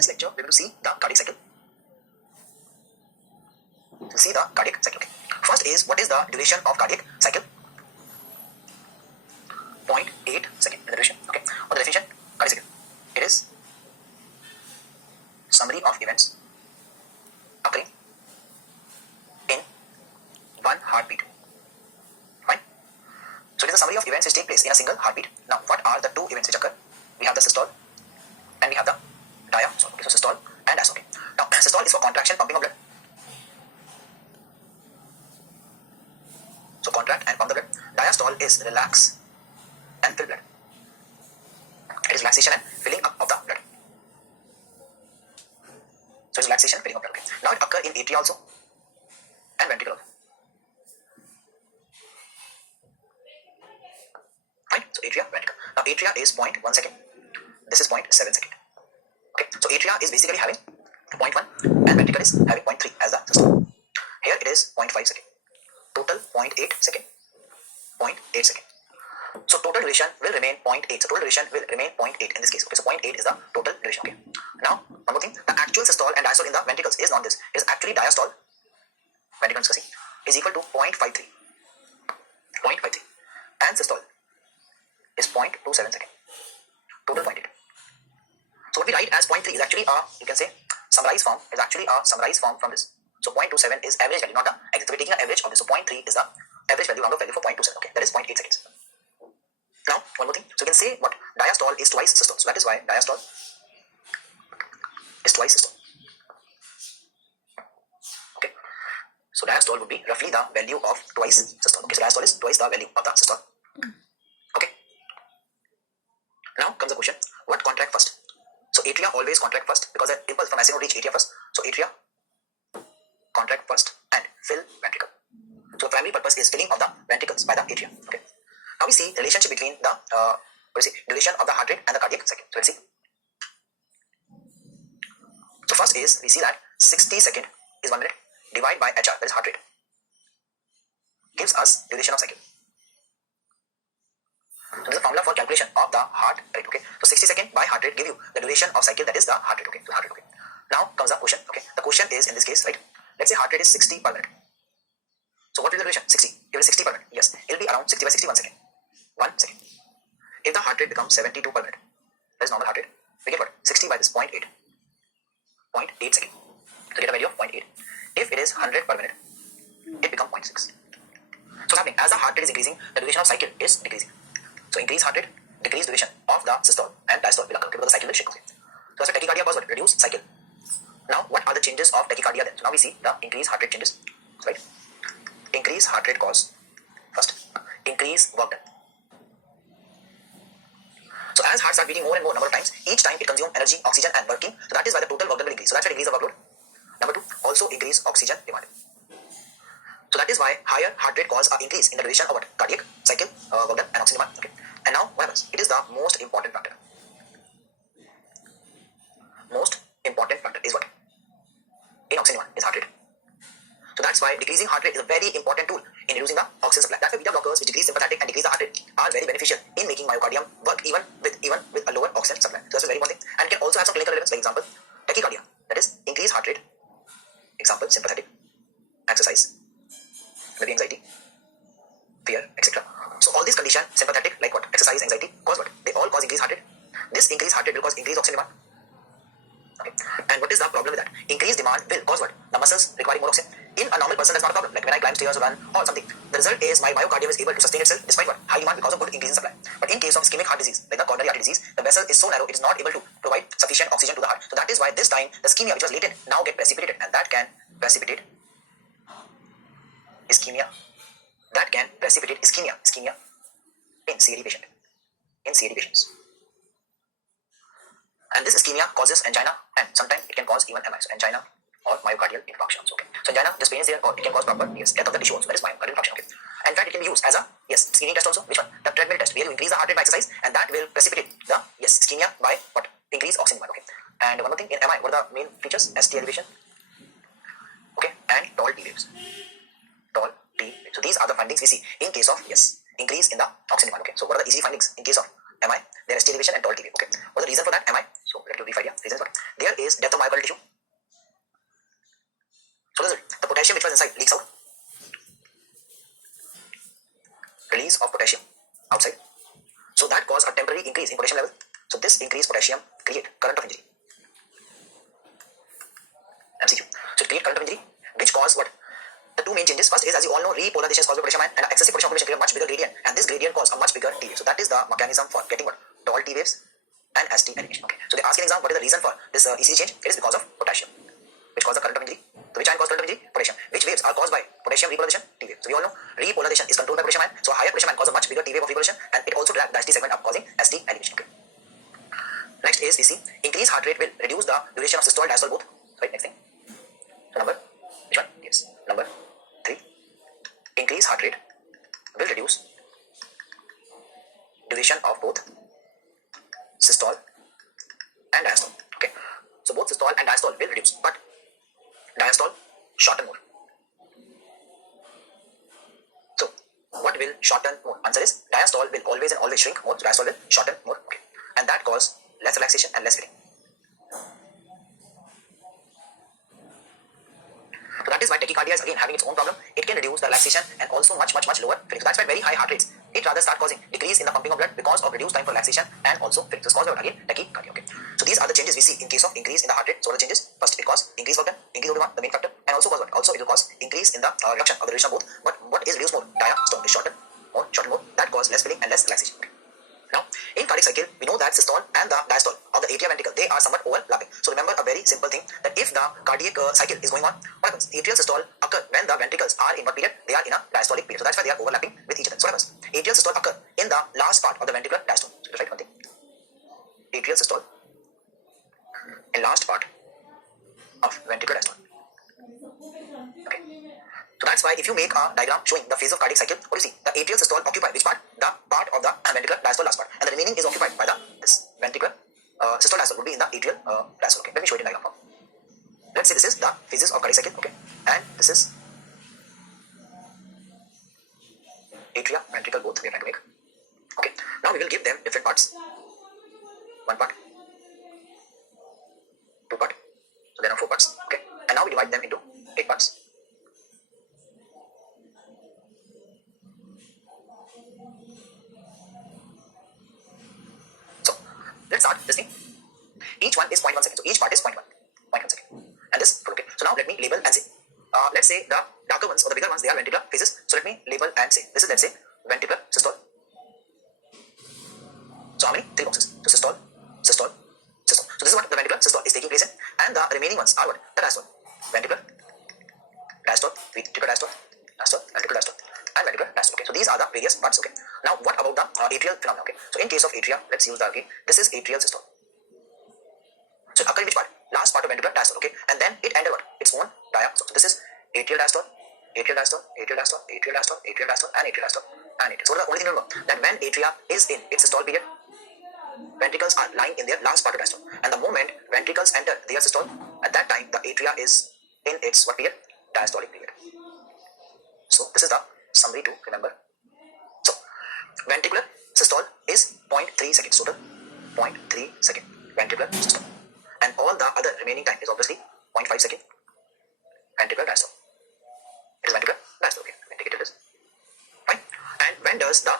this lecture, we will see the cardiac cycle. We'll see the cardiac cycle. Okay. First is, what is the duration of cardiac cycle? 0.8 second the duration. Okay. What the definition? Cardiac cycle. It is summary of events occurring in one heartbeat. Fine. So it is a summary of events which take place in a single heartbeat. Now, what are the two events which occur? We have the systole and we have the diastole. Okay, so systole and diastole. Okay. Now, systole is for contraction, pumping of blood. So contract and pump the blood. Diastole is relax and fill blood. It is relaxation and filling up of the blood. So it's relaxation and filling of blood. Okay. Now it occurs in atria also and ventricle also. Fine. So atria, ventricle. Now atria is 0.1 second. This is 0.7 second. Okay. So atria is basically having 0.1 and ventricle is having 0.3 as the systole. Here it is 0.5 second. Total 0.8 second. 0.8 second. So total duration will remain 0.8. So total duration will remain 0.8 in this case. Okay. So 0.8 is the total duration. Okay. Now one more thing. The actual systole and diastole in the ventricles is not this. It is actually diastole. Ventricle discussing is equal to 0.53. 0.53 and systole is 0.27 second. Total 0.8. So what we write as 0.3 is actually a, you can say, summarized form. Is actually a summarized form from this. So 0.27 is average value, not the exit. So we're taking an average of this. So 0.3 is the average value, round of value for 0.27. Okay, that is 0.8 seconds. Now one more thing. So we can say what diastole is twice systole. So that is why diastole is twice systole. Okay. So diastole would be roughly the value of twice systole. Okay. So diastole is twice the value of the systole. Okay. Now comes the question: what contract first? So atria always contract first because the impulse from SNO reach atria first. So atria contract first and fill ventricle. So the primary purpose is filling of the ventricles by the atria. Okay. Now we see the relationship between the duration of the heart rate and the cardiac cycle. So let's see. So first is, we see that 60 second is 1 minute divided by HR, that is heart rate, gives us duration of cycle. So this is the formula for calculation of the heart rate. Okay. So 60 second by heart rate give you the duration of cycle, that is the heart rate. Okay. So heart rate. Okay. Now comes the question. Okay. The question is in this case, right? Let's say heart rate is 60 per minute. So what will be the duration? 60. If it is 60 per minute, yes, it will be around 60 by 60 1 second. 1 second. If the heart rate becomes 72 per minute, that is normal heart rate, we get what? 60 by this 0.8. 0.8 second. So get a value of 0.8. If it is 100 per minute, it becomes 0.6. So what's happening? As the heart rate is increasing, the duration of cycle is decreasing. So increase heart rate, decrease duration of the systole and diastole will occur because the cycle will shrink. Okay. So as a tachycardia cause what? Reduce cycle. Now what are the changes of tachycardia then? So now we see the increased heart rate changes. Right? Increase heart rate cause first. Increase work done. So as heart starts beating more and more number of times, each time it consumes energy, oxygen and working. So that is why the total work done will increase. So that's why increase the workload. Number 2, also increase oxygen demand. So that is why higher heart rate cause an increase in the duration of what? Cardiac cycle, work done and oxygen demand. Okay. And now what happens? It is the most important factor. Most important factor is what? In oxygen demand is heart rate. So that's why decreasing heart rate is a very important tool in reducing the oxygen supply. That's why beta blockers which decrease sympathetic and decrease the heart rate are very beneficial in making myocardium work even with a lower oxygen supply. So that's a very important thing. And it can also have some clinical relevance, like example, tachycardia. That is increased heart rate. Example, sympathetic, exercise, maybe anxiety, fear, etc. So all these conditions, sympathetic, like what? Exercise, anxiety, cause what? They all cause increased heart rate. This increased heart rate will cause increased oxygen demand. Okay. And what is the problem with that? Increased demand will cause what? The muscles requiring more oxygen. In a normal person, that's not a problem. Like when I climb stairs or run or something, the result is my myocardium is able to sustain itself despite what? High demand because of good increase in supply. But in case of ischemic heart disease, like the coronary artery disease, the vessel is so narrow it is not able to provide sufficient oxygen to the heart. So that is why this time the ischemia which was latent now get precipitated, and that can precipitate ischemia. That can precipitate ischemia in CAD patient. In CAD patients. And this ischemia causes angina, and sometimes it can cause even MI. So angina or myocardial infarction. Okay. So angina, this pain is there, or it can cause proper death of the tissue also. That is myocardial infarction. Okay. And in fact, it can be used as a screening test also. Which one? The treadmill test, where you increase the heart rate by exercise, and that will precipitate the ischemia by what? Increase oxygen demand. Okay. And one more thing in MI, what are the main features? ST elevation. Okay. And tall T waves. Tall T waves. So these are the findings we see in case of increase in the oxygen demand. Okay. So what are the easy findings in case of MI? There is ST elevation and tall T wave. Okay. What is the reason for that? MI. So let me brief idea. Reasons for it. There is gradually increase in potassium level. So this increased potassium create current of injury. MCQ. So it create current of injury, which cause what? The two main changes. First is, as you all know, repolarization is caused by potassium ion, and excessive potassium accumulation create a much bigger gradient, and this gradient cause a much bigger T wave. So that is the mechanism for getting what? Tall T waves and ST animation. Okay. So they ask an exam, what is the reason for this ECG change? It is because of potassium, which cause the current of injury. So which ion cause current of injury? Potassium. Which waves are caused by potassium repolarization? T wave. So we all know repolarization is controlled by potassium ion. So a higher potassium ion cause a much bigger T wave of repolarization, and it also drags the ST segment up, causing ST animation. Okay. Next is we see increased heart rate will reduce the duration of systole, diastole both. Right. Next thing. So number which one? Yes. Number 3. Increased heart rate will reduce duration of both systole and diastole. Okay. So both systole and diastole will reduce, but diastole shorten more. So what will shorten more? Answer is diastole will always and always shrink more. So diastole will shorten more. Okay. And that cause less relaxation and less filling. So that is why tachycardia is again having its own problem. It can reduce the relaxation and also much lower filling. So that's why very high heart rates, it rather start causing decrease in the pumping of blood because of reduced time for relaxation and also filling. So it's caused by again tachycardia. Okay. So these are the changes we see in case of increase in the heart rate. So what are the changes? First, it causes increase of increase of demand, the main factor, and also cause what? Also it will cause increase in the reduction of the duration of both. But what is reduced more? Diastole is shorten more. That cause less filling and less relaxation. Okay. Now, in cardiac cycle, we know that systole and the diastole of the atrial ventricle, they are somewhat overlapping. So remember a very simple thing, that if the cardiac cycle is going on, what happens? Atrial systole occur when the ventricles are in what period? They are in a diastolic period. So that's why they are overlapping with each other. So what happens? Atrial systole occur in the last part of the ventricular diastole. So just write one thing. Atrial systole in last part of ventricular diastole. Okay. So that's why if you make a diagram showing the phase of cardiac cycle, what do you see? The atrial systole occupy which part? The part of the ventricular diastole last part, and the remaining is occupied by this ventricular systole diastole would be in the atrial diastole. Okay, let me show it in diagram form. Let's say this is the phases of cardiac cycle. Okay, and this is atria, ventricle both we are trying to make. Okay, now we will give them different parts. One part, two part. So there are 4 parts. Okay, and now we divide them into 8 parts. Let's start this thing. Each one is 0.1 second. So each part is 0.1 second. And this, okay. So now let me label and say. Let's say the darker ones or the bigger ones, they are ventricular phases. So let me label and say. This is, let's say, ventricular systole. So how many? 3 boxes. So systole. So this is what the ventricular systole is taking place in. And the remaining ones are what? The diastole. Ventricular, diastole, ventricular diastole, ventricular diastole, and ventricular diastole. Okay. So these are the various parts. Okay. Now what about the atrial phenomena? Okay. So in case of atria, let's use the again. This is atrial systole. So it occurs in which part? Last part of ventricular diastole. Okay. And then it ended what? Its own diastole. So this is atrial diastole, atrial diastole, atrial diastole, atrial diastole, atrial diastole, and atrial diastole, and atrial. So the only thing to remember that when atria is in its systole period, ventricles are lying in their last part of diastole. And the moment ventricles enter their systole, at that time the atria is in its what period? Diastolic period. So this is the summary to remember. So ventricular systole is 0.3 seconds total. 0.3 second ventricular systole. And all the other remaining time is obviously 0.5 second ventricular diastole. It is ventricular diastole. Okay, let me take it as fine. And when does the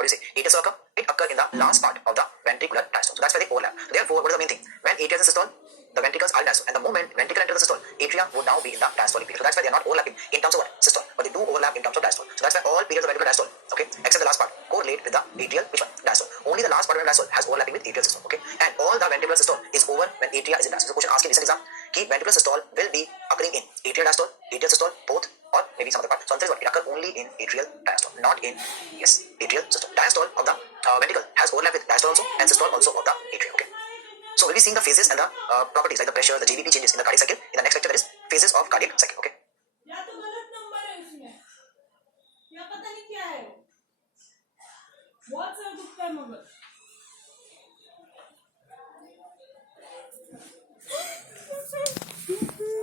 ATS occur? It occurs in the last part of the ventricular diastole. So that's why they overlap. Therefore, what is the main thing? When atria is in systole, the ventricles are in diastole. And the moment ventricle enters the systole, atria would now be in the diastolic period. So that's why they are not overlapping in terms of what? Systole. But they do overlap in terms of diastole. So that's why all periods of ventricular diastole, okay, except the last part, correlate with the atrial, which one? Diastole. Only the last part of the diastole has overlapping with atrial systole. Okay. And all the ventricular systole is over when atria is in diastole. So the question asked in recent exam, key ventricular systole will be occurring in atrial diastole, atrial systole, both, or maybe some other part. So answer is what? It occurs only in atrial diastole, not in, yes, atrial systole. Diastole of the ventricle has overlap with diastole also, and systole also of the atria. Okay. So we'll be seeing the phases and the properties like the pressure, the GVP changes in the cardiac cycle. In the next lecture, that is phases of cardiac cycle. Okay.